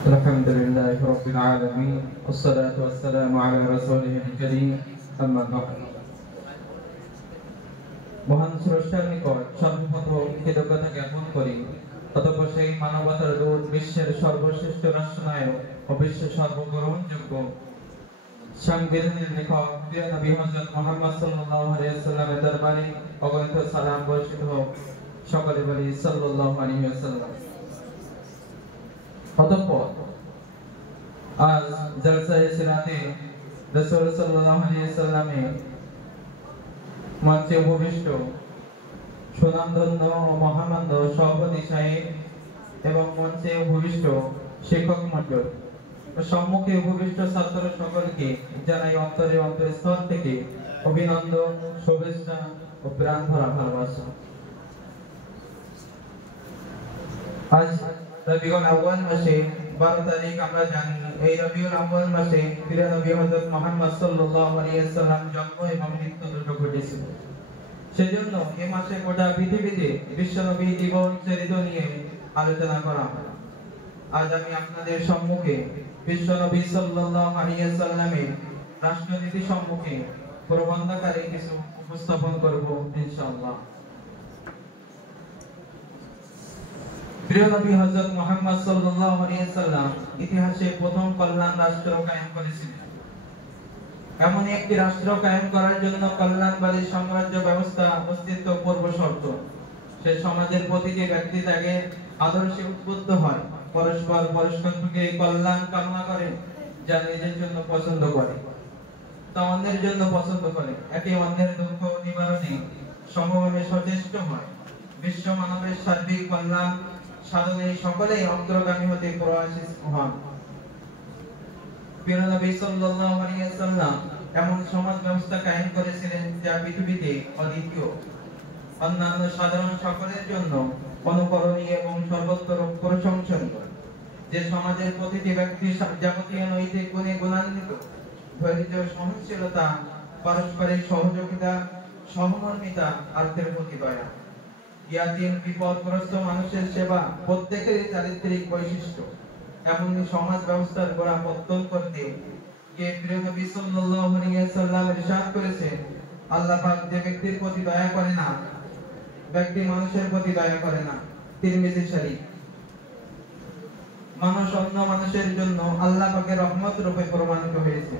الحمد لله رب العالمين والصلاة والسلام على رسوله الكريم أما بعد মহান স্রষ্টার নিকট সর্বপ্রথম কৃতজ্ঞতা জ্ঞাপন করি। অতঃপর সেই মানবতার দূত, বিশ্বের সর্বশ্রেষ্ঠ রাষ্ট্রনায়ক ও বিশ্বের সর্বগ্রহণযোগ্য সাংবিধানিক লেখক প্রিয় নবী হযরত মুহাম্মদ সাল্লাল্লাহু আলাইহি ওয়াসাল্লামের দরবারে অগণিত সালাম বর্ষিত হোক। সকলে বলি সাল্লাল্লাহু আলাইহি ওয়াসাল্লাম। অতঃপর আজ জলসায়ে সিরাতে রাসূল সাল্লাল্লাহু আলাইহি ওয়াসাল্লামের মঞ্চে উপবিষ্ট সুনামধন্য ও মহামান্য সভাপতি সাহেব এবং মঞ্চে উপবিষ্ট শিক্ষক মণ্ডল ও সম্মুখে উপবিষ্ট ছাত্র সকলকে জানাই অন্তরস্থল থেকে অভিনন্দন, শুভেচ্ছা ও প্রাণ ভরা ভালোবাসা। আজ রবিউল আউয়াল মাসে 12 তারিখ আমরা জানি, এই রবিউল আউয়াল মাসে প্রিয় নবী হযরত মুহাম্মদ সাল্লাল্লাহু আলাইহি ওয়াসাল্লাম জন্ম এবং মৃত্যু দুটো ঘটেছিল। সেজন্য এই মাসে গোটা পৃথিবীতে বিশ্ব নবী জীবন চরিত্র নিয়ে আলোচনা করা হয়। আজ আমি আপনাদের সম্মুখে বিশ্ব নবী সাল্লাল্লাহু আলাইহি ওয়াসাল্লামের রাষ্ট্রনীতি সম্মুখে প্রবন্ধাকারে কিছু উপস্থাপন করব ইনশাআল্লাহ। প্রিয় নবী হযরত মুহাম্মদ সাল্লাল্লাহু আলাইহি ওয়াসাল্লাম ইতিহাসে প্রথম কল্যাণ রাষ্ট্র কায়েম করেছিলেন। এমন একটি রাষ্ট্র কায়েম করার জন্য কল্যাণবাদী সাম্রাজ্য ব্যবস্থা অস্তিত্ব পূর্ব শর্ত। সে সমাজের প্রতিটি ব্যক্তি তাকে আদর্শে উদ্বুদ্ধ হয়, পরস্পর পরস্পরকে কল্যাণ কামনা করে, যা নিজের জন্য পছন্দ করে তা অন্যের জন্য পছন্দ করে, একে অন্যের দুঃখ নিবারণে সমভাবে সচেষ্ট হয়, বিশ্ব মানবের সার্বিক কল্যাণ সাধনে সকলেই অগ্রগামী হতে প্রয়াসী হন। প্রিয় নবী সাল্লাল্লাহু আলাইহি ওয়াসাল্লাম এমন সমাজ ব্যবস্থা কায়েম করেছিলেন যা পৃথিবীতে অদ্বিতীয়, অন্যান্য সাধারণ সকলের জন্য অনুকরণীয় এবং সর্বোত্তর প্রশংসনীয়। যে সমাজের প্রতিটি ব্যক্তি যাবতীয় নৈতিক গুণে গুণান্বিত, ধৈর্য, সহনশীলতা, পারস্পরিক সহযোগিতা, সহমর্মিতা, আর্থের প্রতি দয়া, ইয়াতিম বিপদগ্রস্ত মানুষের সেবা প্রত্যেকেরই চারিত্রিক বৈশিষ্ট্য। এমন সমাজ ব্যবস্থার গোড়া পত্তন করতে গিয়ে প্রিয় নবী সাল্লাল্লাহু আলাইহি ওয়াসাল্লাম ইরশাদ করেছেন, আল্লাহ পাক যে ব্যক্তির প্রতি দয়া করে না, ব্যক্তি মানুষের প্রতি দয়া করে না। তিরমিজি শরীফ। মানুষ অন্য মানুষের জন্য আল্লাহ পাকের রহমত রূপে প্রমাণিত হয়েছে।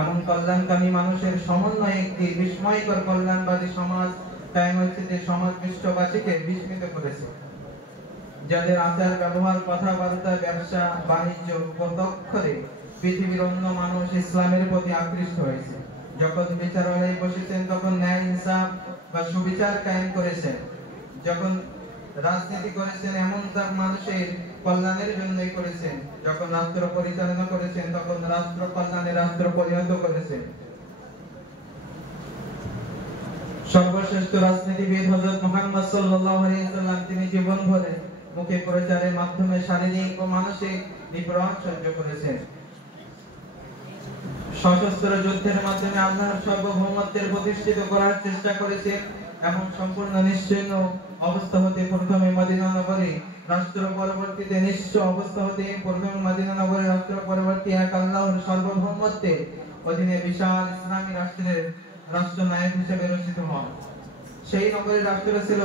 এমন কল্যাণকামী মানুষের সমন্বয়ে একটি বিস্ময়কর কল্যাণবাদী সমাজ কায়েম হয়েছে, যে সমাজ বিশ্ববাসীকে বিস্মিত করেছে, যাদের আচার ব্যবহার, কথাবার্তা, ব্যবসা বাণিজ্য প্রত্যক্ষরে পৃথিবীর অন্য মানুষ ইসলামের প্রতি আকৃষ্ট হয়েছে। যখন বিচারালয়ে বসেছেন তখন ন্যায় ইনসাফ বা সুবিচার কায়েম করেছেন। যখন রাজনীতি করেছেন এমন তা মানুষের কল্যাণের জন্যই করেছেন। যখন রাষ্ট্র পরিচালনা করেছেন তখন রাষ্ট্র কল্যাণে রাষ্ট্র পরিণত করেছেন। সর্বশ্রেষ্ঠ রাজনীতিবিদ হযরত মুহাম্মদ সাল্লাল্লাহু আলাইহি ওয়াসাল্লাম তিনি জীবন ভরে মুখে প্রচারের মাধ্যমে শারীরিক ও মানসিক নিপীড়ন সহ্য করেছেন। সশস্ত্র যুদ্ধের মাধ্যমে আল্লাহর সার্বভৌমত্বের প্রতিষ্ঠিত করার চেষ্টা করেছেন। এমন সম্পূর্ণ নিশ্চিহ্ন অবস্থা হতে প্রথমে মদিনা নগরে রাষ্ট্র, পরবর্তীতে নিঃস্ব অবস্থা হতে প্রথমে মদিনা নগরে রাষ্ট্র, পরবর্তী এক আল্লাহর সার্বভৌমত্বের অধীনে বিশাল ইসলামী রাষ্ট্রের রাষ্ট্রনায়ক হিসেবে রচিত হন। সেই নগরের রাষ্ট্র ছিল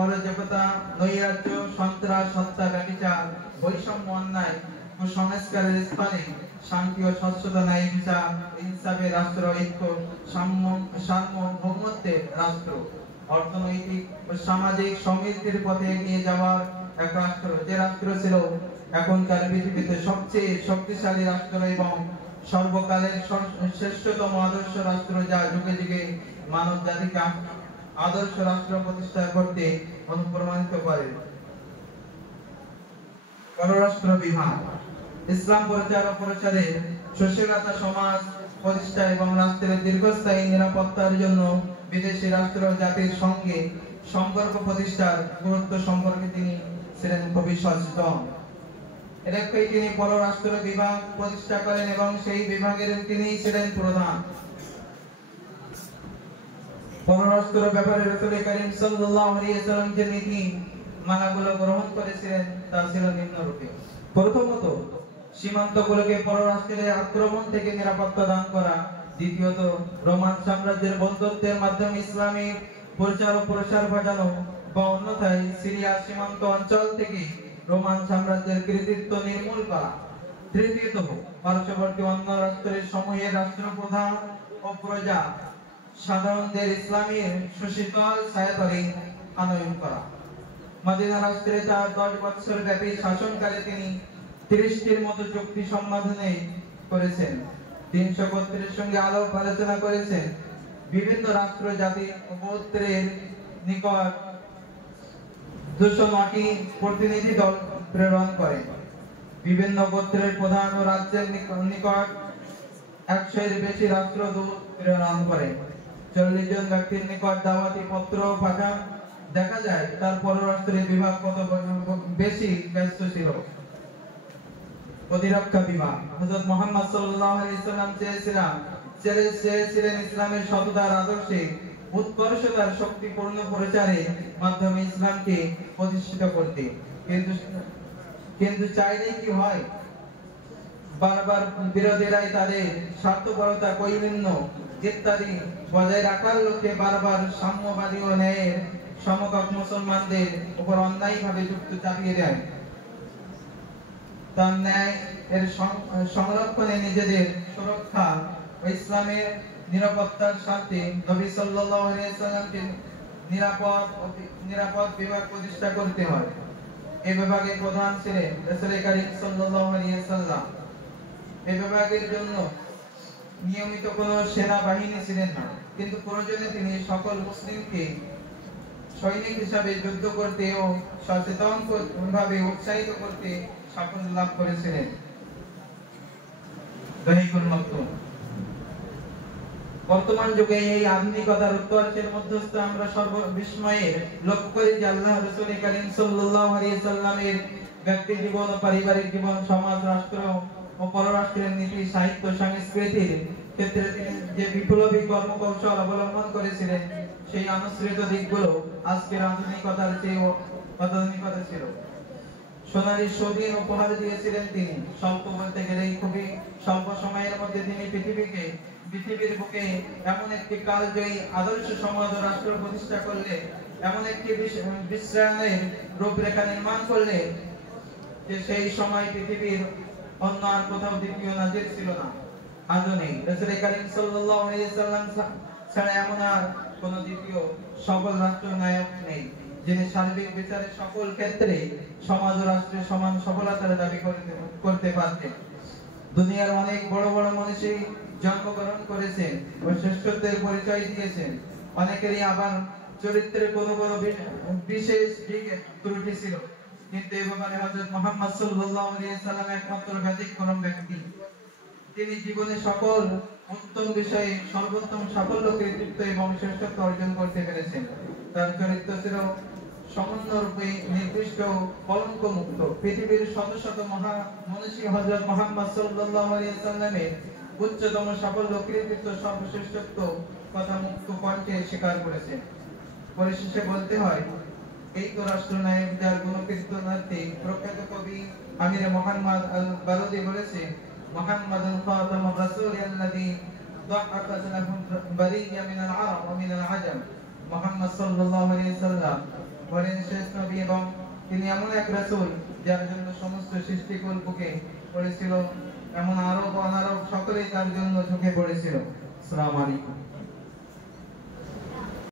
অরাজকতা, নৈরাজ্য, সন্ত্রাস, হত্যা, ব্যভিচার, বৈষম্য, অন্যায়, কুসংস্কারের স্থানে শান্তি ও স্বচ্ছতা, ন্যায় বিচার, ইনসাফের রাষ্ট্র, ঐক্য, সার্বভৌমত্বের রাষ্ট্র, অর্থনৈতিক ও সামাজিক সমৃদ্ধির পথে এগিয়ে যাওয়ার এক রাষ্ট্র, যে রাষ্ট্র ছিল এখনকার পৃথিবীতে সবচেয়ে শক্তিশালী রাষ্ট্র এবং সর্বকালের শ্রেষ্ঠতম আদর্শ রাষ্ট্র, যা যুগে যুগে মানব জাতিকে আদর্শ রাষ্ট্র প্রতিষ্ঠা করতে অনুপ্রাণিত করে। পররাষ্ট্র বিভাগ ইসলাম প্রচার ও প্রচারে, সুশীলতা সমাজ প্রতিষ্ঠা এবং রাষ্ট্রের দীর্ঘস্থায়ী নিরাপত্তার জন্য বিদেশি রাষ্ট্র জাতির সঙ্গে সম্পর্ক প্রতিষ্ঠার গুরুত্ব সম্পর্কে তিনি ছিলেন খুবই সচেতন। এরপরে তিনি পররাষ্ট্র বিভাগ প্রতিষ্ঠা করেন এবং সেই বিভাগের তিনি ছিলেন প্রধান। পররাষ্ট্র ব্যাপারে রাসূল করিম সাল্লাল্লাহু আলাইহি ওয়াসাল্লাম যে নীতি মালাগুলো গ্রহণ করেছিলেন তা ছিল নিম্নরূপে। প্রথমত, সীমান্তগুলোকে পররাষ্ট্রের আক্রমণ থেকে নিরাপত্তা দান করা। দ্বিতীয়ত, রোমান সাম্রাজ্যের বন্ধুত্বের মাধ্যমে ইসলামের প্রচার ও প্রসার ঘটানো বা অন্যথায় সিরিয়ার সীমান্ত অঞ্চল থেকে রোমান সাম্রাজ্যের কৃতিত্ব নির্মূল করা। তৃতীয়ত, পার্শ্ববর্তী অন্য রাষ্ট্রের সমূহের রাষ্ট্রপ্রধান ও প্রজা সাধারণদের ইসলামের সুশীতল ছায়াতলে আনয়ন করা। মদিনা রাষ্ট্রে তার 10 বছর ব্যাপী শাসনকালে তিনি 30টির মতো চুক্তি সম্পাদনে করেছেন। 300 গোত্রের সঙ্গে আলাপ আলোচনা করেছেন। বিভিন্ন রাষ্ট্র জাতি ও গোত্রের নিকট 209টি প্রতিনিধি দল প্রেরণ করেন। বিভিন্ন গোত্রের প্রধান ও রাজ্যের নিকট 100-এর বেশি রাষ্ট্রদূত প্রেরণ করেন। 40 জন ব্যক্তির নিকট দাওয়াতি পত্র পাঠান। দেখা যায় তার পররাষ্ট্রের বিভাগ কত বেশি ব্যস্ত ছিল। প্রতিরক্ষা বিভাগ হযরত মুহাম্মদ সাল্লাল্লাহু আলাইহি ওয়াসাল্লাম চেয়েছিলেন ইসলামের সততার আদর্শে উৎকর্ষতার শক্তিপূর্ণ প্রচারের মাধ্যমে ইসলামকে প্রতিষ্ঠিত করতে। কিন্তু চাইলে কি হয়, বারবার বিরোধীরাই তাদের স্বার্থপরতা, কৈলিন্য ইত্যাদি বজায় রাখার লক্ষ্যে বারবার সাম্যবাদী ও ন্যায়ের সমকক্ষ মুসলমানদের উপর অন্যায়ভাবে যুক্তি চাপিয়ে দেয়। তার ন্যায় এর সংরক্ষণে নিজেদের সুরক্ষা ও ইসলামের নিরাপত্তার স্বার্থে নবী সাল্লাল্লাহু আলাইহি ওয়াসাল্লামকে নিরাপদ বিভাগ প্রতিষ্ঠা করতে হয়। এই বিভাগের প্রধান ছিলেন রাসূল করিম সাল্লাল্লাহু আলাইহি ওয়াসাল্লাম। এই বিভাগের জন্য নিয়মিত কোনো সেনাবাহিনী ছিলেন না, কিন্তু প্রয়োজনে তিনি সকল মুসলিমকে সৈনিক হিসাবে যুদ্ধ করতে ও সচেতন ভাবে উৎসাহিত করতে সাফল্য লাভ করেছিলেন। দহিকুল মাকতুম। বর্তমান যুগে এই আধুনিকতার উৎকর্ষের মধ্যস্থ আমরা সর্ববিস্ময়ের লক্ষ্য করি যে আল্লাহ রাসূল করিম সাল্লাল্লাহু আলাইহি ওয়াসাল্লামের ব্যক্তি জীবন ও পারিবারিক জীবন, সমাজ, রাষ্ট্র ও পররাষ্ট্রের নীতি, সাহিত্য, সংস্কৃতির ক্ষেত্রে তিনি যে বিপ্লবী কর্মকৌশল অবলম্বন করেছিলেন, সেই অনুসৃত দিকগুলো আজকের আধুনিকতার চেয়ে অত্যাধুনিকতা ছিল। সোনালী সুদিন উপহার দিয়েছিলেন তিনি। স্বল্প বলতে গেলে খুবই স্বল্প সময়ের মধ্যে তিনি পৃথিবীর বুকে এমন একটি কালজয়ী আদর্শ সমাজ ও রাষ্ট্র প্রতিষ্ঠা করলে, এমন একটি বিশ্রামের রূপরেখা নির্মাণ করলে যে সেই সময় পৃথিবীর অন্য আর কোথাও দ্বিতীয় নাজির ছিল না, আজও নেই। রাসূল করিম সাল্লাল্লাহু আলাইহি ওয়াসাল্লাম ছাড়া এমন আর কোন দ্বিতীয় সফল রাষ্ট্রনায়ক নেই, যিনি সার্বিক বিচারে সকল ক্ষেত্রে সমাজ ও রাষ্ট্রের সমান সফলতার দাবি করতে পারতেন। দুনিয়ার অনেক বড় বড় মনীষী জন্মগ্রহণ করেছেন ও শ্রেষ্ঠত্বের পরিচয় দিয়েছেন। অনেকেরই আবার চরিত্রের কোনো কোনো বিশেষ দিকে ত্রুটি ছিল, কিন্তু এই ব্যাপারে হযরত মুহাম্মদ সাল্লাল্লাহু আলাইহি ওয়াসাল্লাম একমাত্র ব্যতিক্রম ব্যক্তি। তিনি জীবনে সকল উত্তম বিষয়ে সর্বোত্তম সাফল্য, কৃতিত্ব এবং শ্রেষ্ঠত্ব অর্জন করতে পেরেছেন। তার চরিত্র ছিল সমন্বয়রূপে নির্দিষ্ট, কলঙ্ক মুক্ত। পৃথিবীর শত শত মহা মনীষী হযরত মুহাম্মদ সাল্লাল্লাহু আলাইহি ওয়াসাল্লামের উচ্চতম সাফল্য, কৃতিত্ব, সর্বশ্রেষ্ঠত্ব কথা মুক্ত কণ্ঠে স্বীকার করেছেন। পরিশেষে বলতে হয়, এই তো রাষ্ট্রনায়ক যার গুণকীর্তনার্থে প্রখ্যাত কবি আমির মুহাম্মদ আল-বারুদি বলেছে, মুহাম্মাদুন খাতামুর রাসূল আল্লাযী দাআকাত লাহুম বারিয়া মিনাল আরব ওয়া মিনাল আজম। মুহাম্মদ সাল্লাল্লাহু আলাইহি ওয়াসাল্লাম বলেন শেষ নবী, এবং তিনি এমন এক রাসূল যার জন্য সমস্ত সৃষ্টিকুল বুকে পড়েছিল, এমন আরব ও অনারব সকলেই তার জন্য ঝুঁকে পড়েছিল। আসসালামু আলাইকুম।